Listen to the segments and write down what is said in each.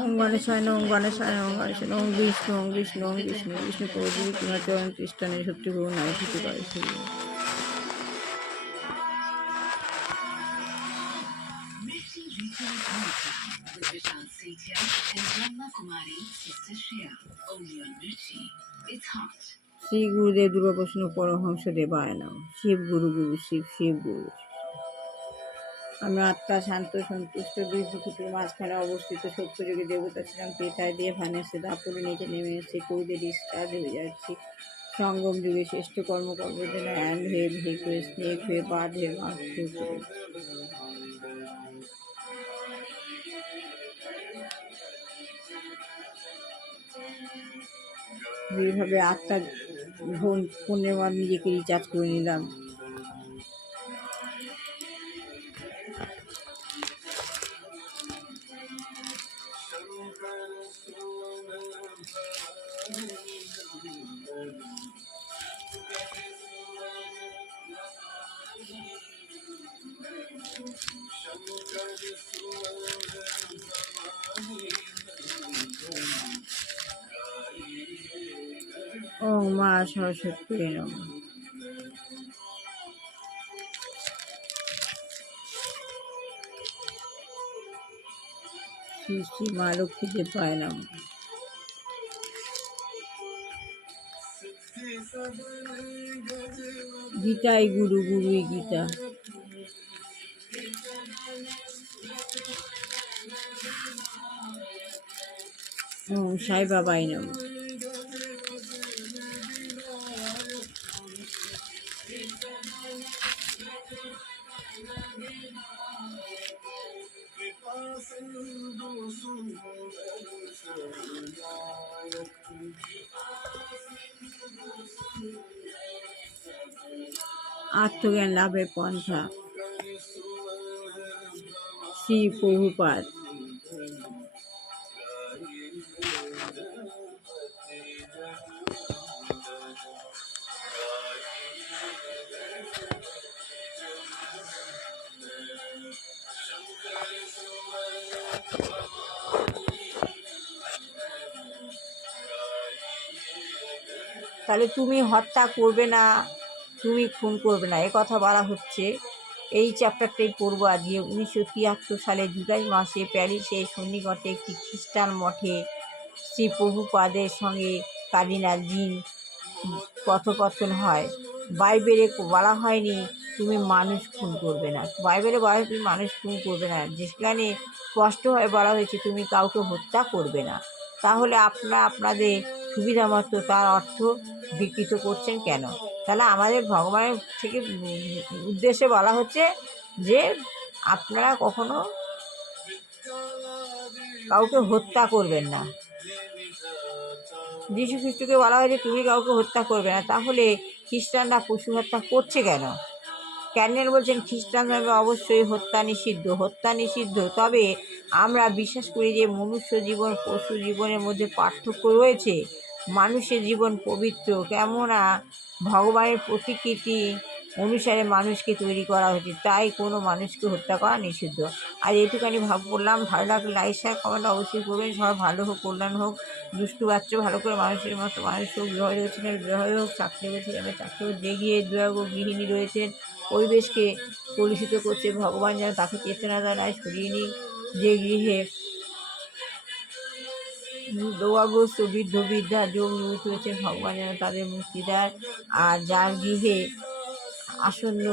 ওম গণেশায় নম গণেশায় নম গণেশায় নম বিষ্ণু ওম বিষ্ণু ওম বিষ্ণু বিষ্ণু প্রভু কিংবা চরণ খ্রিস্টানের সত্যি প্রভু নামে ছুটি করে শ্রী গুরুদেব দুর্গাপ্রসন্ন পরমহংস দেবায় নম। শিব গুরু গুরু শিব শিব গুরু। আমরা আত্মা শান্ত সন্তুষ্ট দুই প্রকৃতির মাঝখানে অবস্থিত সত্যযুগী দেবতা ছিলাম পেতায় দিয়ে ভানেছে দাপুরে নিচে নেমে এসেছে কৌদে ডিসচার্জ হয়ে যাচ্ছি সঙ্গম যুগে শ্রেষ্ঠ কর্মকর্মদের অ্যান্ড হয়ে ভেগ হয়ে স্নেক হয়ে বাদ হয়ে মাংস করে এইভাবে আত্মার ফোনের মাধ্যমে নিজেকে রিচার্জ করে নিলাম। ওম মা সরস্বতী নমঃ। শ্রী শ্রী মা লক্ষ্মী দেবায় নমঃ। গীতাই গুরু গুরুই গীতা। ওম সাই বাবাই নমঃ। আত্মজ্ঞান লাভের পন্থা শ্রী প্রভুপাদ। তাহলে তুমি হত্যা করবে না, তুমি খুন করবে না, এ কথা বলা হচ্ছে। এই চ্যাপ্টারটাই পড়বো আজকে। 1973 সালে জুলাই মাসে প্যারিসে সন্নিকটে একটি খ্রিস্টান মঠে শ্রী প্রভুপাদের সঙ্গে কার্ডিনাল জিন কথোপকথন হয়। বাইবেলে বলা হয়নি তুমি মানুষ খুন করবে না, বাইবেলে বলা হয় তুমি মানুষ খুন করবে না, যেখানে স্পষ্টভাবে বলা হয়েছে তুমি কাউকে হত্যা করবে না। তাহলে আপনারা আপনাদের সুবিধা মতো তার অর্থ বিকৃত করছেন কেন? তাহলে আমাদের ভগবানের থেকে উদ্দেশ্যে বলা হচ্ছে যে আপনারা কখনো কাউকে হত্যা করবেন না। যীশু খ্রিস্টকে বলা হয়েছে তুমি কাউকে হত্যা করবে না, তাহলে খ্রিস্টানরা পশু হত্যা করছে কেন? ক্যানেল বলছেন খ্রিস্টান ধর্মে অবশ্যই হত্যা নিষিদ্ধ, তবে আমরা বিশ্বাস করি যে মনুষ্য জীবন পশু জীবনের মধ্যে পার্থক্য রয়েছে। মানুষের জীবন পবিত্র, কেননা ভগবানের প্রতিকৃতি অনুসারে মানুষকে তৈরি করা হয়েছে, তাই কোনো মানুষকে হত্যা করা নিষিদ্ধ। আর এইটুখানি বললাম। ভালো লাগলে লাইক শেয়ার কমেন্ট অবশ্যই করবেন। সবাই ভালো হোক, কল্যাণ হোক, দুষ্টু বাচ্চা ভালো করে মানুষের মতো মানুষ হোক, বিবাহ রয়েছেন বিবাহ হোক, চাকরি রয়েছে চাকরি হোক, যে গিয়ে বিবাহ গৃহিণী রয়েছেন পরিবেশকে কলুষিত করছে, ভগবান যেন তাকে চেতনা দ্বারায় সরিয়ে নিই। যে গৃহে রোগাগ্রস্ত বৃদ্ধ বৃদ্ধা যোগ নিমিত হয়েছেন, ভগবান যেন তাদের মুক্তি দেয়। আর যার গৃহে আসন্ন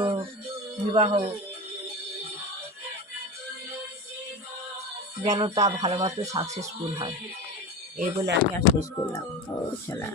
বিবাহ যেন তা ভালো মতো সাকসেসফুল হয়, এই বলে আমি আর শেষ করলাম। ও শালা।